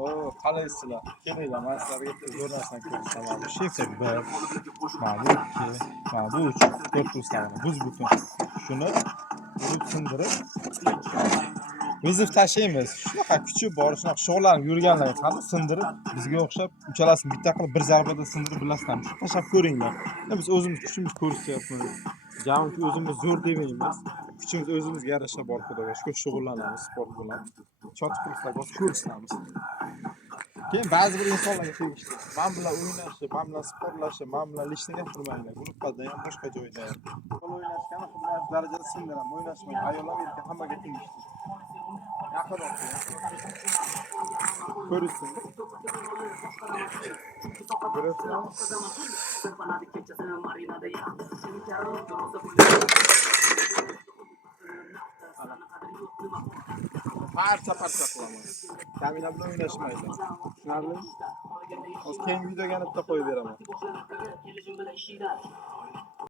O, qalaysizlar? Kelinglar, men sizlarga zo'r narsani ko'rsataman. Shifr 1, mana bu 2, mana bu 3, 4 pulslarni buz butun. Shuni urib sindirib, o'zib tashlaymiz. Shunaqa kuchi bor, shunaqa shug'ullanib yurganlar qani sindirib, bizga o'xshab uchalasini bitta qilib bir zarbada sindirib bilasizlarmi? Tashlab ko'ringlar. Biz o'zimiz kuchimiz ko'rsatyapmiz. Jamiki o'zimiz zo'r demaymiz. Kuchimiz o'zimizga yarasha bor, xudoga shukr, shug'ullanamiz sport bilan. Chotib turibsizlar, bosib ko'rsatamiz. Keyin ba'zi bir insonlarga tegishli. Men bilan o'ynashni, men bilan sportlashni, men bilan lishni gapirmanglar. Gruppada ham, boshqa joyda ham. Futbol o'ynashgani xuddi darajada singdiram, o'ynashmaydi. Ayollar erkak hammaga tegishli. Yaqinroq. Ko'rishsin. Parcha qilaman. Kamina bilan o'ynashmaydi. Tushunarlimi? Hozir keyingi videoga bitta qo'yib beraman.